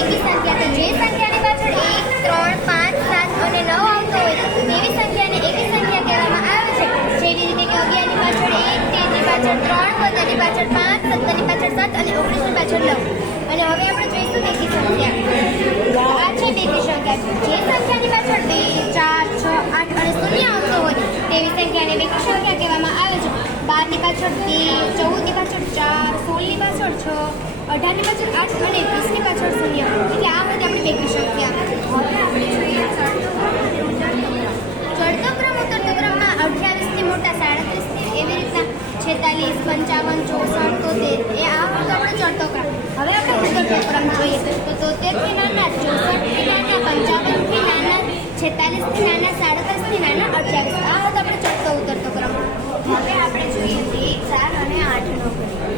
એકી સંખ્યા. તો જે સંખ્યાની પાછળ 1, 3, 5, 7 અને 9 આવતો હોય તેવી સંખ્યાને એકી સંખ્યા કહેવામાં આવે છે. જેવી રીતે કે 11 ની પાછળ 1, 13 ની પાછળ 3, 15 ની પાછળ 5, 17 ની પાછળ 7 અને 19 ની પાછળ 9. અને હવે આપણે જોઈશું બેકી સંખ્યા. આ છે બેકી સંખ્યા. જે સંખ્યાની પાછળ 2, 4, 6, 8 અને 0 આવતો હોય તેવી સંખ્યાને બેકી સંખ્યા કહેવામાં આવે છે. 12 ની પાછળ 2, 14 ની પાછળ 4, 16 ની પાછળ 6, 18 ની પાછળ 8 અને 20 ની પાછળ 0. એટલે આ હતી આપણી બેકી સંખ્યા. હવે આપણે જોઈએ ચડતો ક્રમ ઉતરતો ક્રમમાં 28 થી મોટા 37 થી એવી રીતના 46, 55, 64, 73 એ આ હતો આપણો ચડતો ક્રમ. હવે આપણે ઉતરતો ક્રમ જોઈએ તો 73 થી નાના, 64 થી નાના, 55 થી નાના, 46 થી નાના, 37 થી નાના, 28 આ હતો આપણે ચડતો ઉતરતો ક્રમ. હવે આપણે જોઈએ 2, 4 અને 8 નો ઘડિયો.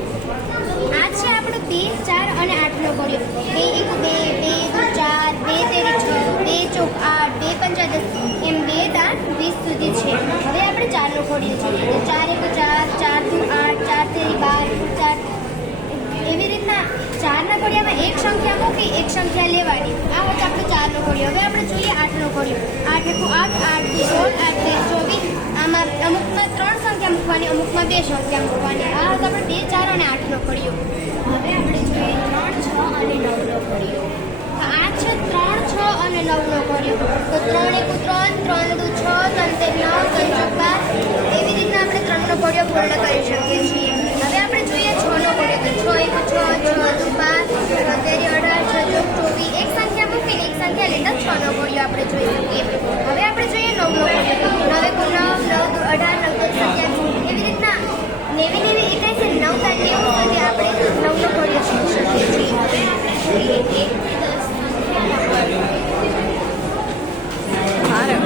આ છે આપણો 2, 4 અને 8 નો ઘડિયો. 2 1 2, 2 2 4, 2 3 6, 2 4 8, 2 5 10 એમ 2 8 20 સુધી છે. હવે આપણે 4 નો ઘડિયો જોઈએ તો 4 1 4, 4 2 8, 4 3 12, 4 એવી રીતના 4 ના ઘડિયામાં એક સંખ્યા મૂકી એક સંખ્યા લેવાની. આ હતો આપણો 4 નો ઘડિયો. હવે આપણે જોઈએ 8 નો ઘડિયો. 8 1 8, 8 2 16, 8 2 24. આમાં અમુકમાં 3 સંખ્યા મૂકવાની, અમુકમાં 2 સંખ્યા મૂકવાની. આ હતો આપણે 2, 4 અને 8 નો ઘડિયો. હવે આપણે જોઈએ 3, 6 અને 9 નો ઘડિયો. આ છે 3, 6 અને 9 નો ઘડિયો. તો 3 1 3, 3 2 6, 3 3 9, 3 4 12 એવી રીતના આપણે 3 નો ઘડિયો પૂર્ણ કરી શકીએ છીએ. હવે આપણે જોઈએ 6 નો ઘડિયો. તો 6 1 6, 6 2 12, 17 18, 26 24 એક સંખ્યા મૂકીને એક સંખ્યા લેતા 6 નો ઘડિયો આપણે જોઈ શકીએ. હવે આપણે જોઈએ 9 નો ઘડિયો. 9 1 9, 9 2 18, 9 2 27 એવી રીતના 90 91 9 સુધી આપણે 9 નો ઘડિયો શીખી શકીએ છીએ. હવે આપણે જોઈએ 1 થી 10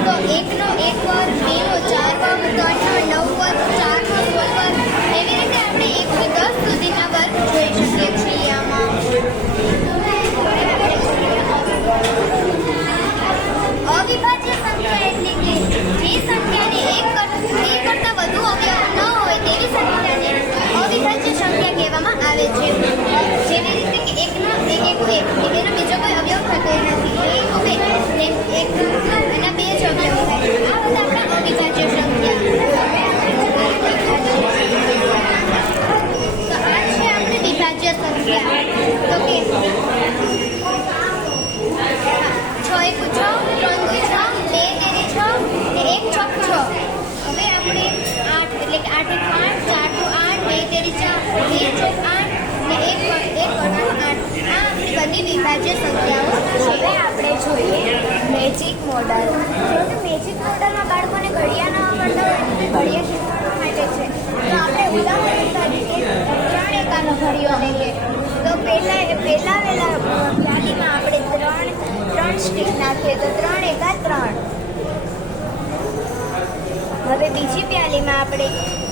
તો 1 નો 1 વર્ગ, 2 નો 4 વર્ગ, 3 નો 9 વર્ગ, 4 નો 16 વર્ગ એવી રીતે આપણે 1 થી 10 સુધીના વર્ગ જોઈ શકીએ છીએ. આમાં અવિભાજ્ય સંખ્યા એટલે કે જે સંખ્યાને 2 કરતાં વધુ અવયવ ન હોય તેવી સંખ્યાને અવિભાજ્ય સંખ્યા કહેવામાં આવે છે. જેવી રીતે કે 1 નો 1 1 2 એનો બીજો કોઈ અવયવ થતો નથી. 1 2 એના 2 જ અવયવ થાય. આ બધા આપણા અવિભાજ્ય સંખ્યા. તો આ છે આપણી વિભાજ્ય સંખ્યા. તો કે 6 1 6, 3 2 6, 2 3 6 ને 1 6 6. હવે આપણે 8 એટલે કે 8 1 8, 4 2 8, 2 3 4, 2 4 8 ને 1 8 આ આપણી બધી વિભાજ્ય સંખ્યાઓ. હવે આપણે જોઈએ મેજિક મોડલ. જો મેજિક મોડલમાં બાળકોને ઘડિયા ન આવડતા હોય ઘડિયા શીખવાડવા માટે છે. તો આપણે ઉદાહરણ તરીકે 3 એકાનો ઘડિયો લઈએ. તો પહેલા યાદીમાં આપણે 3 સ્ટીક નાખીએ તો 3 એકા 3. હવે બીજી પ્યાલીમાં આપણે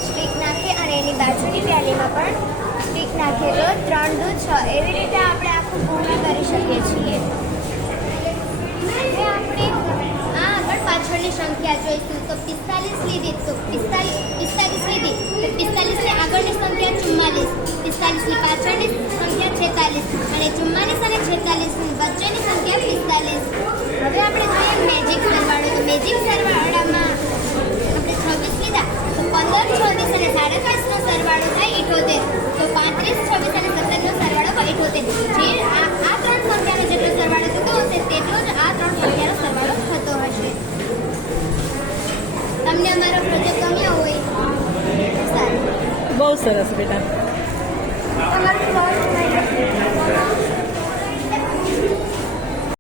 સ્ટીક નાખીએ અને એની બાજુની પ્યાલીમાં પણ સ્ટીક નાખીએ તો 3 2 6 એવી રીતે આપણે આખું પૂર્ણ કરી શકીએ છીએ. હવે આપણે આગળ પાછળની સંખ્યા જોઈશું. તો 45 લીધી તો 45 લીધી તો 45 ની આગળની સંખ્યા 44, 45 ની પાછળની સંખ્યા 46 અને 44 અને 46 ની વચ્ચેની સંખ્યા 45. હવે આપણે જોઈએ મેજિક સરવાળો. તો મેજિક સરવાળામાં આપણે 26 લીધા તો 15 26 અને 27 નો સરવાળો થાય 78. તો 35 26 અને 17 નો સરવાળો 78. જે આ 3 સંખ્યાનો જેટલો સરવાળો થતો હશે તેટલો જ આ 3 સંખ્યાનો સરવાળો થતો હશે. તમને અમારો પ્રોજેક્ટ ગમ્યો હોય સારું. બહુ સરસ બેટા.